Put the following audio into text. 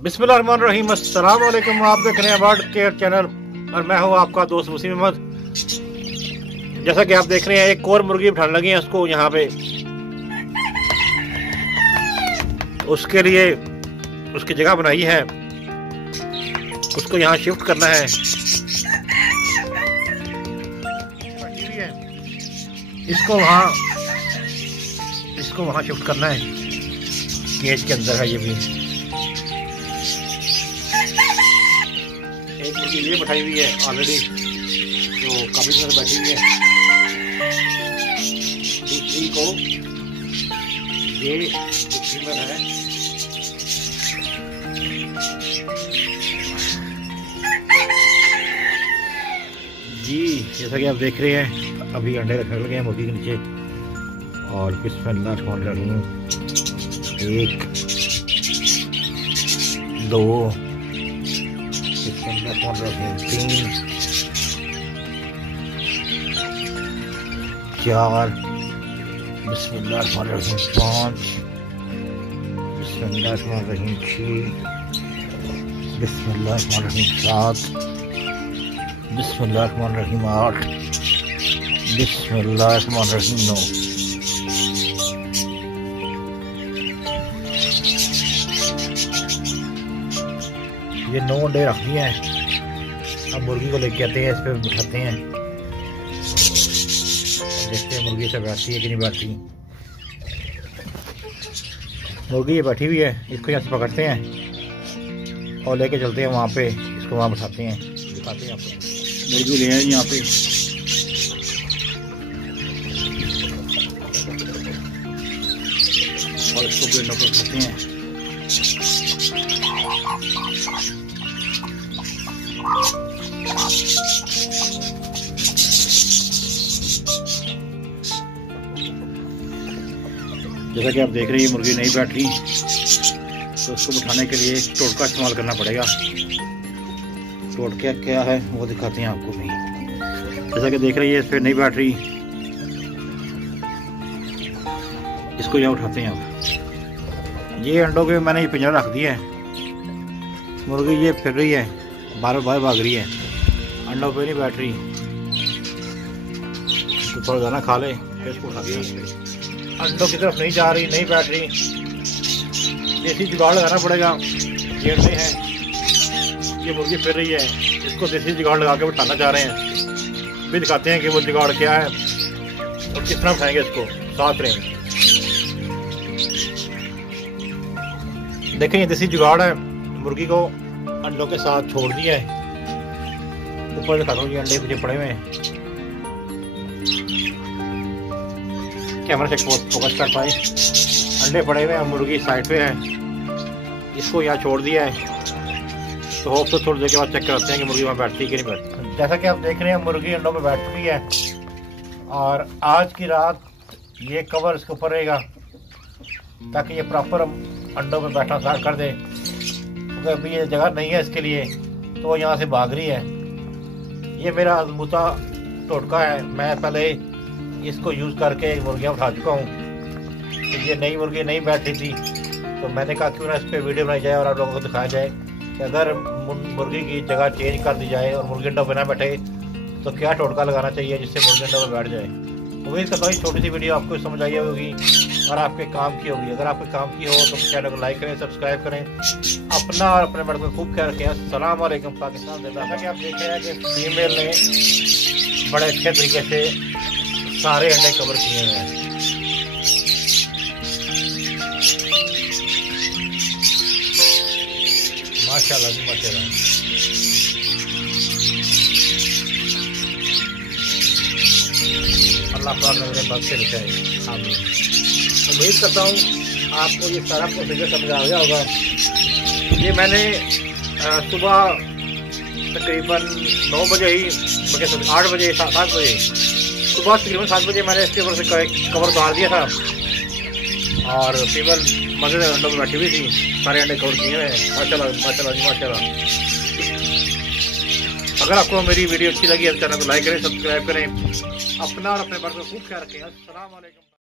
बिस्मिल्लाहिर्रहमानिर्रहीम। अस्सलाम वालेकुम। आप देख रहे हैं बर्ड केयर चैनल और मैं हूं आपका दोस्त वसीम अहमद। जैसा कि आप देख रहे हैं एक और मुर्गी बिठाने लगी है उसको यहाँ पे। उसके लिए उसकी जगह बनाई है, उसको यहाँ शिफ्ट करना है। इसको वहाँ शिफ्ट करना है। केज के अंदर है ये भी। एक मुर्गी ये बैठाई हुई है ऑलरेडी, जो काफी समय बैठी हुई है। दूसरी को ये फीमेल है। जी जैसा कि आप देख रहे हैं अभी अंडे रखने लगे हैं मुर्गी के नीचे। और बिस्मिल्लाहिर्रहमानिर्रहीम, 1 2 3 4 बिस्मिल्लाहिर्रहमानिर्रहीम 5 बिस्मिल्लाहिर्रहमानिर्रहीम 6 बिस्मिल्लाहिर्रहमानिर्रहीम 7 बिस्मिल्लाहिर्रहमानिर्रहीम 8 बिस्मिल्लाहिर्रहमानिर्रहीम 9। ये 9 अंडे रख दिए हैं। अब मुर्गी को लेके आते हैं, इस पे बिठाते हैं, देखते हैं मुर्गी से बैठती है कि नहीं बैठती। मुर्गी ये बैठी हुई है, इसको यहाँ से पकड़ते हैं और लेके चलते हैं वहाँ पे। इसको वहाँ बिठाते हैं, दिखाते हैं आपको। मुर्गी ले आए यहाँ पे। और इसको बेडों पर बिठाते हैं। जैसा कि आप देख रहे हैं मुर्गी नहीं बैठ रही, तो उसको बिठाने के लिए टोटका इस्तेमाल करना पड़ेगा। टोटका क्या है वो दिखाते हैं आपको भी। जैसा कि देख रही है इस पर नहीं बैठ रही, इसको यहाँ उठाते हैं। अब ये अंडों के मैंने ये पिंजरा रख दिया है। मुर्गी ये फिर रही है, बार बार भाग रही है, अंडों पे नहीं बैठ रही। तो थोड़ा दाना खा ले, फिर इसको उठा दिया। अंडों की तरफ नहीं जा रही, नहीं बैठ रही। देसी जुगाड़ लगाना पड़ेगा। ये अंडे हैं, ये मुर्गी फिर रही है, इसको देसी जुगाड़ लगा के बिठाना चाह रहे हैं। भी दिखाते हैं कि वो जुगाड़ क्या है और किस तरह उठाएंगे इसको। साथ रहेंगे। देखें ये देसी जुगाड़ है। मुर्गी को अंडों के साथ छोड़ दिया है। ऊपर दिखाता हूँ, ये अंडे मुझे पड़े हुए हैं। कैमरा से फोकस कर पाए। अंडे पड़े हुए हैं, मुर्गी साइड पे है। इसको यहाँ छोड़ दिया है। तो होप तो थोड़ी देर के बाद चेक कराते हैं कि मुर्गी वहाँ बैठती है कि नहीं बैठती। जैसा कि आप देख रहे हैं मुर्गी अंडों में बैठ चुकी है। और आज की रात ये कवर इसके ऊपर रहेगा ताकि ये प्रॉपर अंडों में बैठना स्टार्ट कर दे। क्योंकि अभी ये जगह नहीं है इसके लिए, तो वो यहाँ से भाग रही है। ये मेरा अजमूता टोटका है। मैं पहले इसको यूज़ करके मुर्गियाँ उठा चुका हूँ। तो ये नई मुर्गी नहीं बैठ रही थी, तो मैंने कहा क्यों ना इस पर वीडियो बनाई जाए और आप लोगों को दिखाया जाए कि अगर मुर्गी की जगह चेंज कर दी जाए और मुर्गी अंडों पर ना बैठे तो क्या टोटका लगाना चाहिए जिससे मुर्गी अंडों पर बैठ जाए। उम्मीद करता हूँ छोटी सी वीडियो आपको समझ आई होगी और आपके काम की होगी। अगर आपके काम की हो तो चैनल को लाइक करें, सब्सक्राइब करें। अपना और अपने बर्ड को खूब ख्याल रखें। अस्सलाम वालेकुम पाकिस्तान। जैसा कि आप देख रहे हैं कि फीमेल ने बड़े अच्छे तरीके से सारे अंडे कवर किए हुए हैं। माशाल्लाह जी माशाल्लाह। अल्लाह पाक मेरे बग से बचाए, आमीन। उम्मीद करता हूँ आपको ये सारा प्रोसीजर समझ आ गया होगा। ये मैंने सुबह तकरीबन 9 बजे ही, 8 बजे 7 बजे सुबह तकरीबन 7 बजे मैंने इसके ऊपर से कवर उतार दिया था। और फीमेल मजे अंडों में बैठी हुई थी। सारे अंडे कवर किए हुए हैं। माशाल्लाह माशाल्लाह जी माशाल्लाह। अगर आपको मेरी वीडियो अच्छी लगी है तो चैनल को लाइक करें, सब्सक्राइब करें। अपना और अपने बर्ड को खूब ख्याल रखें। अस्सलाम वालेकुम।